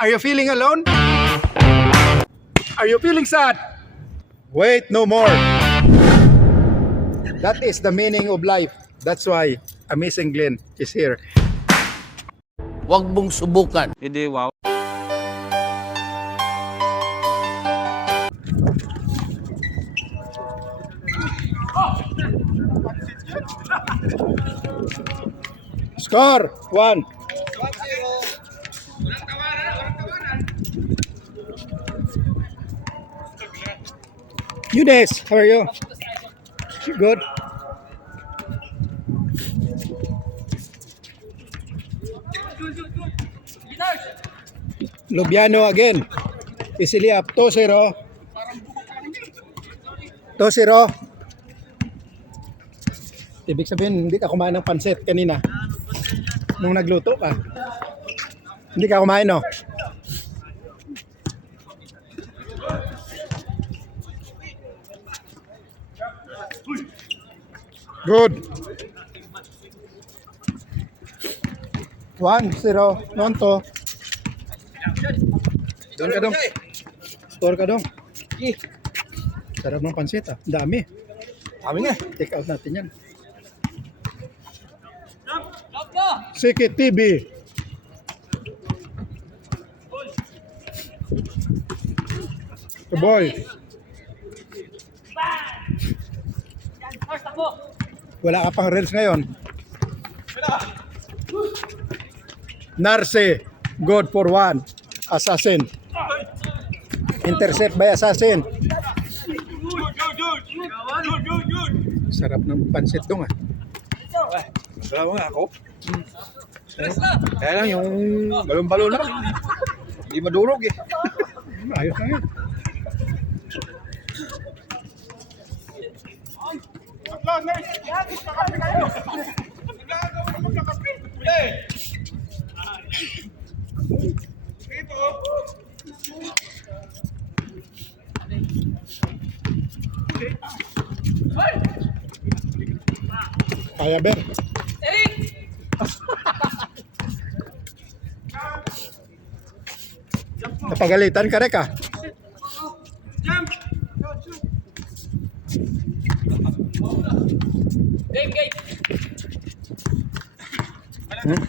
Are you feeling alone? Are you feeling sad? Wait no more. That is the meaning of life. That's why Amazing Glenn is here. Huwag mong subukan. Hindi, wow. Score 1. Eunice, how are you? Good. Lubiano again. Easily up 2-0. 2-0. Ibig sabihin, hindi ka kumain ng pansit kanina. Nung nagluto ka. Hindi ka kumain, no? Good. 1-0. 1-2. Doon ka dong. Score ka dong. Sarap ng pansit, ah. Dami. Dami nga. Take out natin yan. Siki TV. The boy. Wala ka pang reels ngayon. Narce. Good for 1. Assassin. Intercept by Assassin. Sarap ng pansit dong, ah. Salamat nga ako. Kaya lang yung balon-balon lang. Hindi madurog eh. Ayos na yun. Kaya, Ben. Napagalitan ka rin ka. Hmm?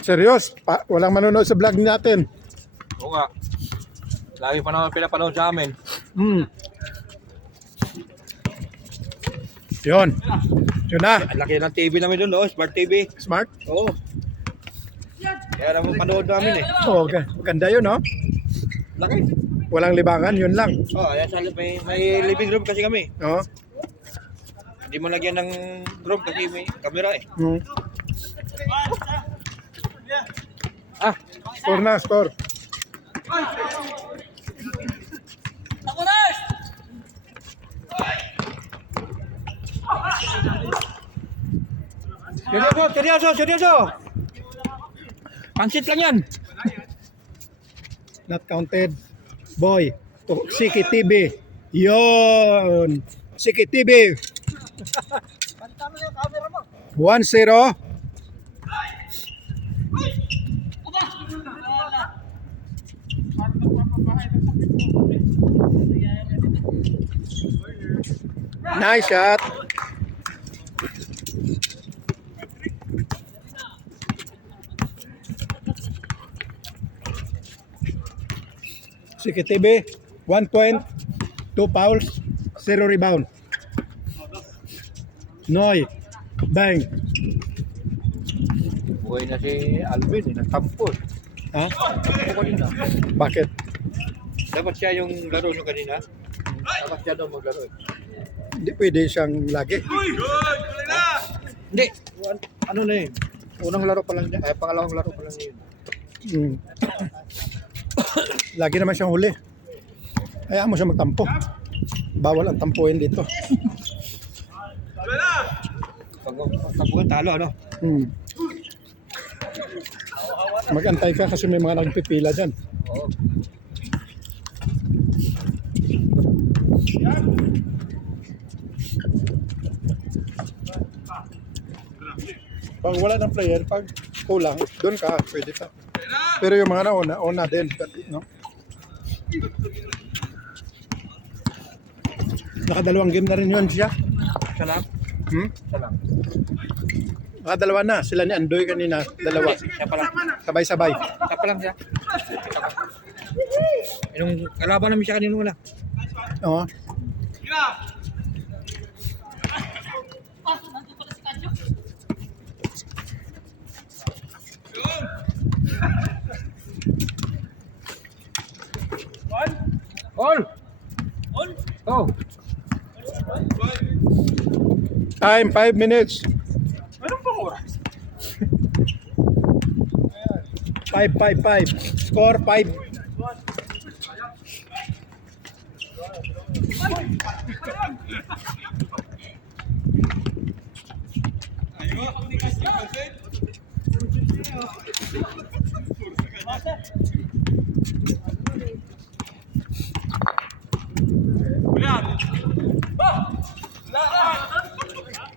Serious? Walang manonood sa vlog natin. Oo nga. Lagi pa naman pinapanood sa amin. Hmm. Yun. Yun na. Ang laki ng TV namin doon, no? Smart TV. Smart? Oo. Kaya naman panood namin eh. Oo, maganda yun, no? Laki. Walang libangan, yun lang. Oh, ayan sa may living room kasi kami. Oo. Hindi mo lagyan ng room kasi may camera eh. Hmm. Ah, Score na, score. seryoso, seryoso, seryoso. Pansit lang yan. Not counted. Boy. Siki TV. Yun. Siki TV. 1-0. Nice shot. Siki TV, 1 point, 2 fouls, 0 rebound. Noy, bang. Buhay na si Alvin eh, nagtampo. Ha? Nagtampo kanina. Bakit? Dapat siya yung laro nyo kanina. Dapat siya daw maglaro eh. Hindi pwede siyang lagi. Hindi. Ano na eh. Unang laro pa lang niya. Ay, pangalawang laro pa lang niya yun. Hmm. Lagi naman siyang huli. Hayaan mo siya magtampo. Bawal ang tampuin dito. Pag tampuan, talo ano? Hmm. Mag-antay ka kasi may mga nagpipila dyan. Oo. Pag wala ng player, pag kulang, doon ka, pwede ka. Pero yung mga una din, no? Nakadalawang game na rin yun siya. Salam. Salam. Nakadalawa na. Sila ni Andoy kanina. Dalawa. Siya pa lang. Sabay-sabay. Siya pa lang siya. Yung kalaban namin siya kanina una. Oo. All. Oh. Time, 5 minutes. Anong pang oras? 5. Score 5.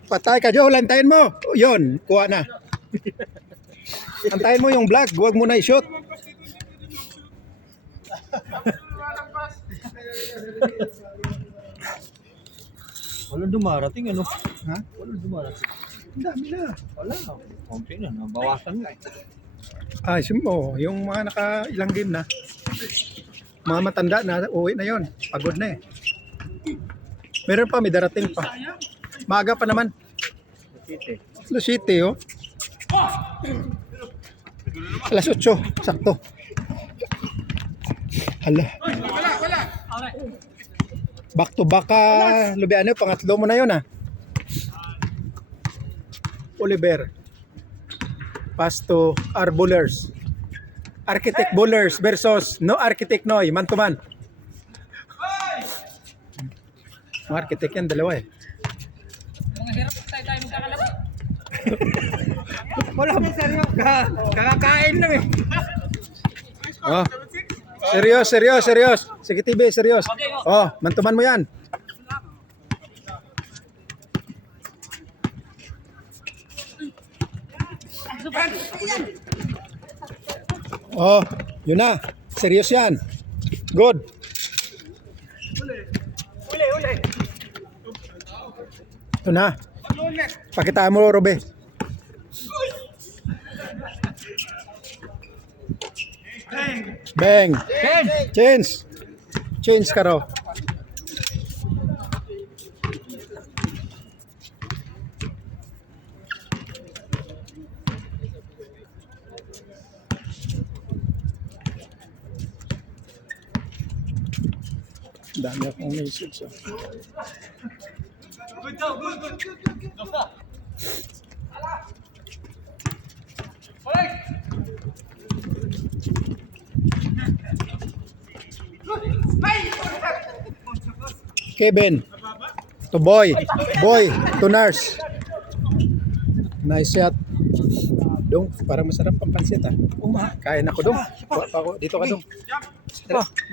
Patay ka, Joe. Lantayin mo. Yun, kuha na. Antayin mo yung vlog. Huwag mo na i-shoot. Walang dumarating ano? Ha? Walang dumarating. Ang dami na. Wala. Konti na. Nabawasan nga. Ah, yung mga naka-ilang game na. Mga matanda na, uwi na yon. Pagod na eh. Meron pa, may darating pa. Maaga pa naman. City. City, oh. Alas 8, sakto. Hala. Back to back ka, Lubiano, pangatlo mo na yun, ah. Oliver. Pass to our bowlers. Architect bowlers versus no architect Noy, man to man. No architect yan, dalawa eh. Wala mo seryo. Kakakain lang eh. Oh. Serious. Sige TV, serious. Oh, mantuman mo yan. Oh, yun na. Serious yan. Good. Uli. Ito na. Pakitaan mo, Robe. Bang. Change ka raw. Dami akong message. Oh. Kevin to boy to nurse. Nice shot dong, parang masarap ang pansit ah. Kain ako dong. Dito ka dong.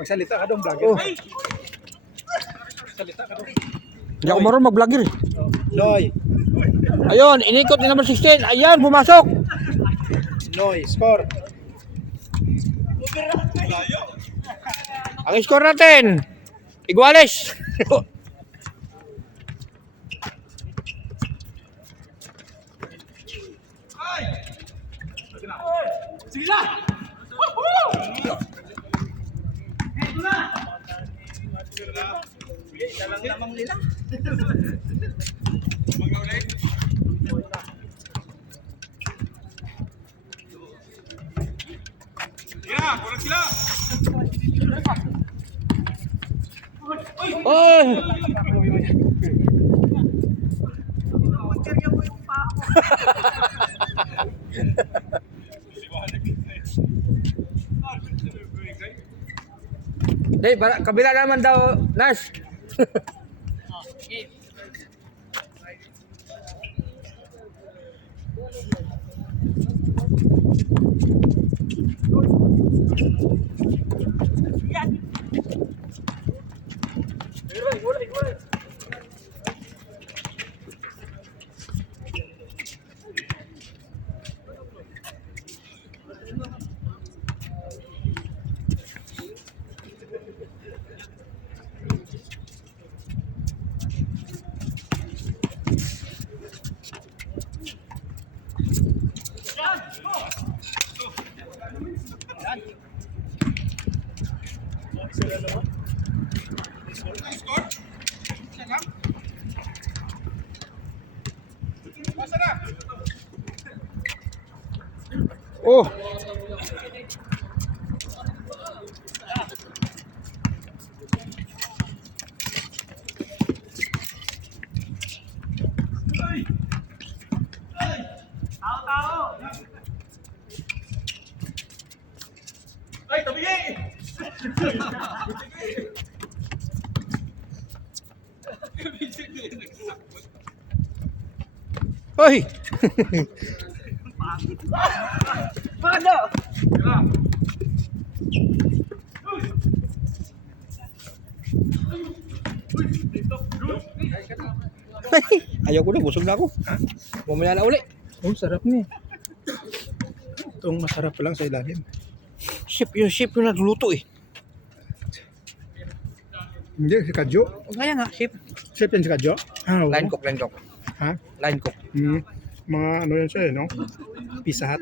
Magsalita ka dong, vlogger. Magsalita ka dong. Hindi ako marunong mag-vlogger. Noy, Ayun, inikot ni number 16. Ayan, pumasok. Noy, score. Ang score natin, iguales. Oh. Dai, kabila naman daw, Nash. Oh. Hoy! Ayaw ko na, busog na ako. Mamaya na uli. Oh, sarap niya. Itong masarap pa lang sa ilalim. Chef yung nagluto eh. Hindi, si Kadyo. Kaya nga, chef. Chef yan si Kadyo? Ah, oo. Line cook. Ha? Line cook. Mga ano yan siya eh, no? Pizza Hut.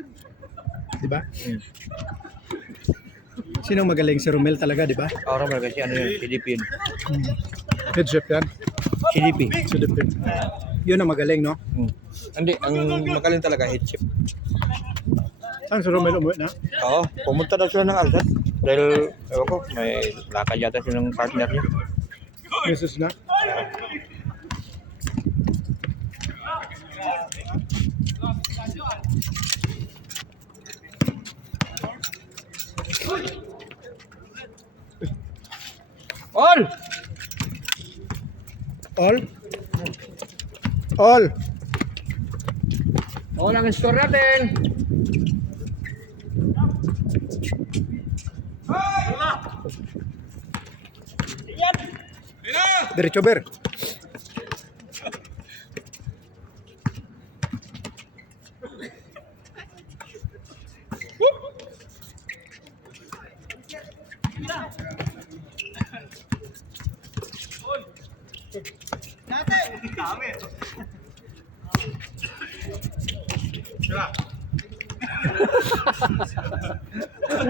Diba? Sinong magaling? Si Romel talaga, diba? Ora ba kasi ano yun, CDP yun. Head chef yan. CDP. CDP. Yun ang magaling, no? Hindi, ang magaling talaga head chef. Saan si Romel umuwi na? Oo, pumunta daw sila ng Alsat. Dahil, ewan ko, may lakad yata silang partner niya. Jesus na. All! All? All. All ang score natin. Diretso, Ber.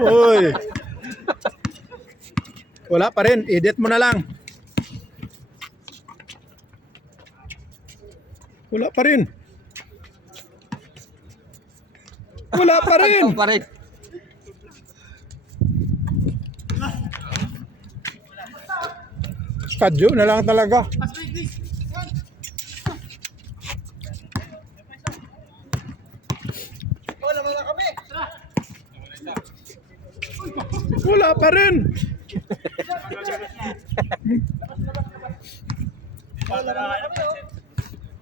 Uy. Wala pa rin. Edit mo na lang. Wala pa rin. Wala pa rin. Pa rin. Kadyo na lang talaga. Wala pa rin.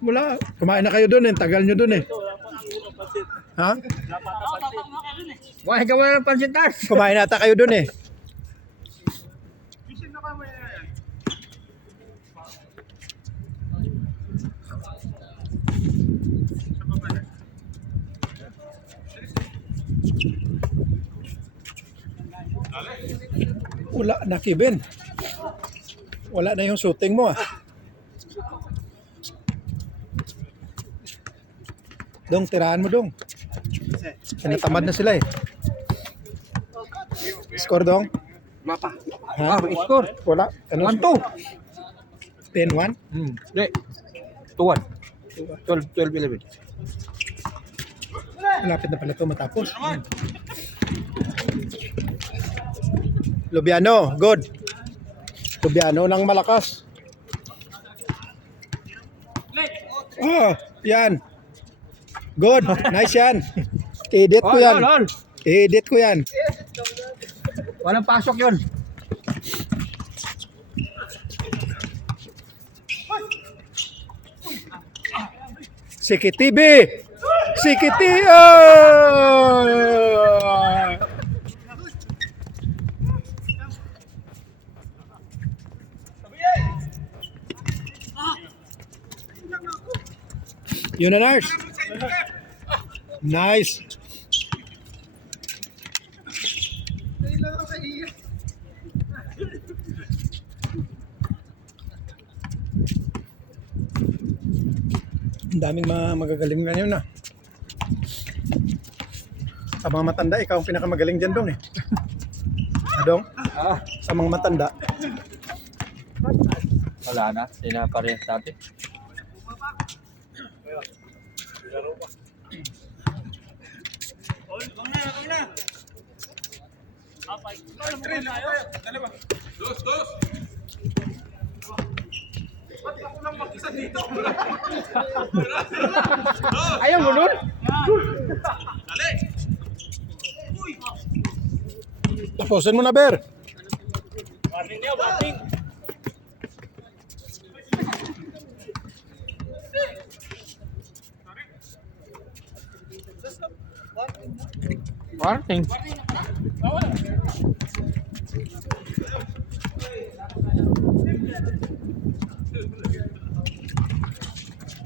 Wala. Kumain na kayo doon eh. Tagal nyo doon eh. Ha? Why ka wala ng pansitas? Kumain nata kayo doon eh. Wala na, Kevin. Wala na yung shooting mo ah. Dong, tirahan mo dong. Pinatamad na sila eh. Score dong? Mapa. Ha? Ah, may score. Wala. Ano? 1-2. 10-1? Hindi. 2-1. 12-11. Malapit na pala ito matapos. Lubiano, good. Lubiano ng malakas. Oh, yan. Good, nice yan. Edit ko yan. Edit ko yan. Walang pasok yun. Siki TV. Siki TV. Oh! Yun na, Nars. Nice. Ang daming magagaling na yun ah. Sa mga matanda, ikaw ang pinakamagaling dyan dong eh. Adong, sa mga matanda. Wala na. Sila parehas natin. Ayaw mo nun? Tapusin mo na, Ber. Warning.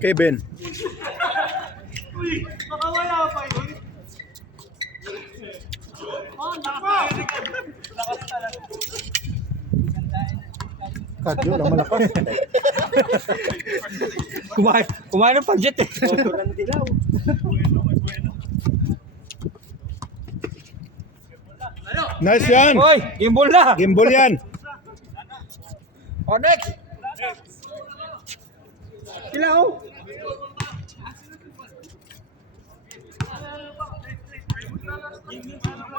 Kevin. Kadyo lang malakas. Kumain ng pancit eh. Nice yan. Hoy, gimbal na. Gimbal yan. O, next. Sila oh.